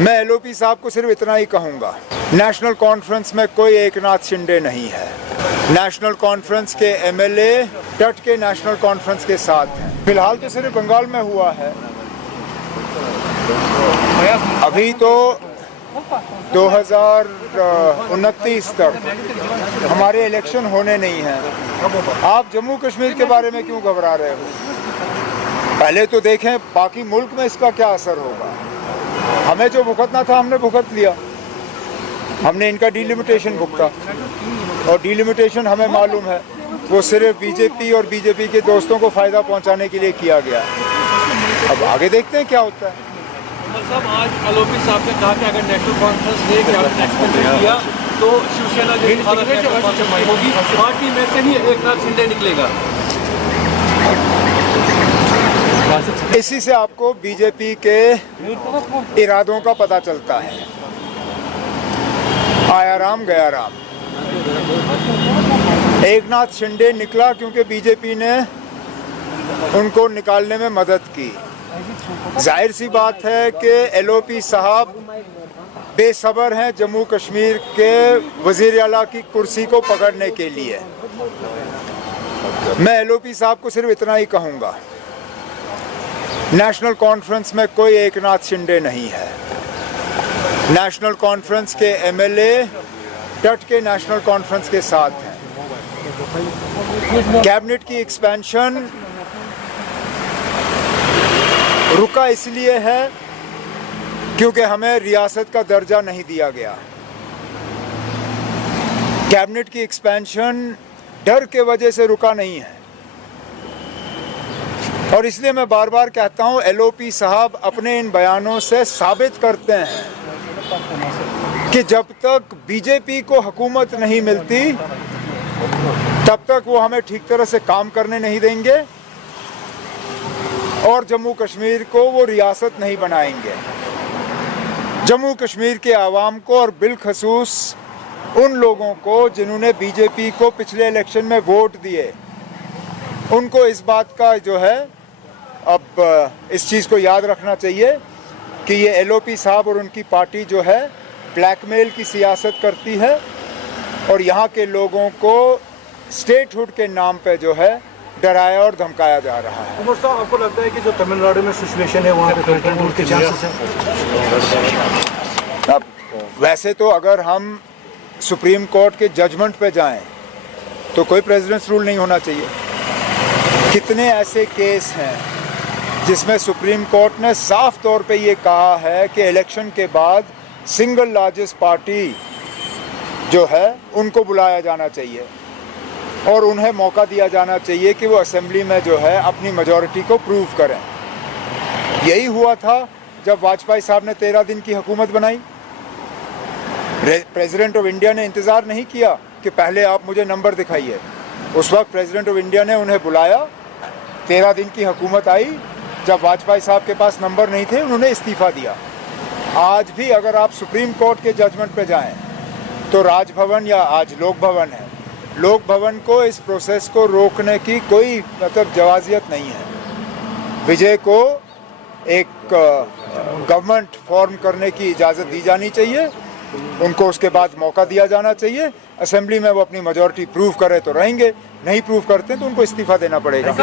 मैं एलओपी साहब को सिर्फ इतना ही कहूँगा, नेशनल कॉन्फ्रेंस में कोई एकनाथ शिंदे नहीं है। नेशनल कॉन्फ्रेंस के एमएलए डट के नेशनल कॉन्फ्रेंस के साथ हैं। फिलहाल तो सिर्फ बंगाल में हुआ है, अभी तो 2029 तक हमारे इलेक्शन होने नहीं हैं। आप जम्मू कश्मीर के बारे में क्यों घबरा रहे हो? पहले तो देखें बाकी मुल्क में इसका क्या असर होगा। हमें जो भुगतना था हमने भुगत लिया, हमने इनका डिलिमिटेशन भुगता, और डिलिमिटेशन हमें मालूम है वो सिर्फ बीजेपी और बीजेपी के दोस्तों को फ़ायदा पहुंचाने के लिए किया गया। अब आगे देखते हैं क्या होता है। साहब, आज एलओपी साहब ने कहा कि अगर नेशनल कॉन्फ्रेंस ने किया तो शिवसेना जो होगी, पार्टी में से ही एकनाथ शिंदे निकलेगा। इसी से आपको बीजेपी के इरादों का पता चलता है। आया राम गया राम। एकनाथ शिंदे निकला क्योंकि बीजेपी ने उनको निकालने में मदद की। जाहिर सी बात है कि एलओपी साहब बेसब्र हैं जम्मू कश्मीर के वजीर आला की कुर्सी को पकड़ने के लिए। मैं एलओपी साहब को सिर्फ इतना ही कहूँगा, नेशनल कॉन्फ्रेंस में कोई एकनाथ शिंदे नहीं है। नेशनल कॉन्फ्रेंस के एमएलए डट के नेशनल कॉन्फ्रेंस के साथ हैं। कैबिनेट की एक्सपेंशन रुका इसलिए है क्योंकि हमें रियासत का दर्जा नहीं दिया गया। कैबिनेट की एक्सपेंशन डर के वजह से रुका नहीं है, और इसलिए मैं बार बार कहता हूं एलओपी साहब अपने इन बयानों से साबित करते हैं कि जब तक बीजेपी को हुकूमत नहीं मिलती तब तक वो हमें ठीक तरह से काम करने नहीं देंगे और जम्मू कश्मीर को वो रियासत नहीं बनाएंगे। जम्मू कश्मीर के आवाम को और बिलखसूस उन लोगों को जिन्होंने बीजेपी को पिछले इलेक्शन में वोट दिए, उनको इस बात का जो है अब इस चीज़ को याद रखना चाहिए कि ये एलओपी साहब और उनकी पार्टी जो है ब्लैकमेल की सियासत करती है और यहाँ के लोगों को स्टेटहुड के नाम पे जो है डराया और धमकाया जा रहा है। उमर साहब, आपको लगता है कि जो तमिलनाडु में सिचुएशन है वहाँ पे क्लिंटन रूल के चांसेस हैं? अब वैसे तो अगर हम सुप्रीम कोर्ट के जजमेंट पे जाएं तो कोई प्रेसिडेंट्स रूल नहीं होना चाहिए। कितने ऐसे केस हैं जिसमें सुप्रीम कोर्ट ने साफ तौर पे ये कहा है कि इलेक्शन के बाद सिंगल लार्जेस्ट पार्टी जो है उनको बुलाया जाना चाहिए और उन्हें मौका दिया जाना चाहिए कि वो असेंबली में जो है अपनी मेजॉरिटी को प्रूव करें। यही हुआ था जब वाजपेयी साहब ने 13 दिन की हुकूमत बनाई। प्रेसिडेंट ऑफ इंडिया ने इंतज़ार नहीं किया कि पहले आप मुझे नंबर दिखाइए। उस वक्त प्रेसिडेंट ऑफ इंडिया ने उन्हें बुलाया, 13 दिन की हुकूमत आई। जब वाजपेयी साहब के पास नंबर नहीं थे उन्होंने इस्तीफ़ा दिया। आज भी अगर आप सुप्रीम कोर्ट के जजमेंट पे जाएं तो राजभवन या आज लोक भवन है, लोक भवन को इस प्रोसेस को रोकने की कोई मतलब जवाजियत नहीं है। विजय को एक गवर्नमेंट फॉर्म करने की इजाज़त दी जानी चाहिए, उनको उसके बाद मौका दिया जाना चाहिए। असेंबली में वो अपनी मेजॉरिटी प्रूव करे तो रहेंगे, नहीं प्रूव करते तो उनको इस्तीफ़ा देना पड़ेगा।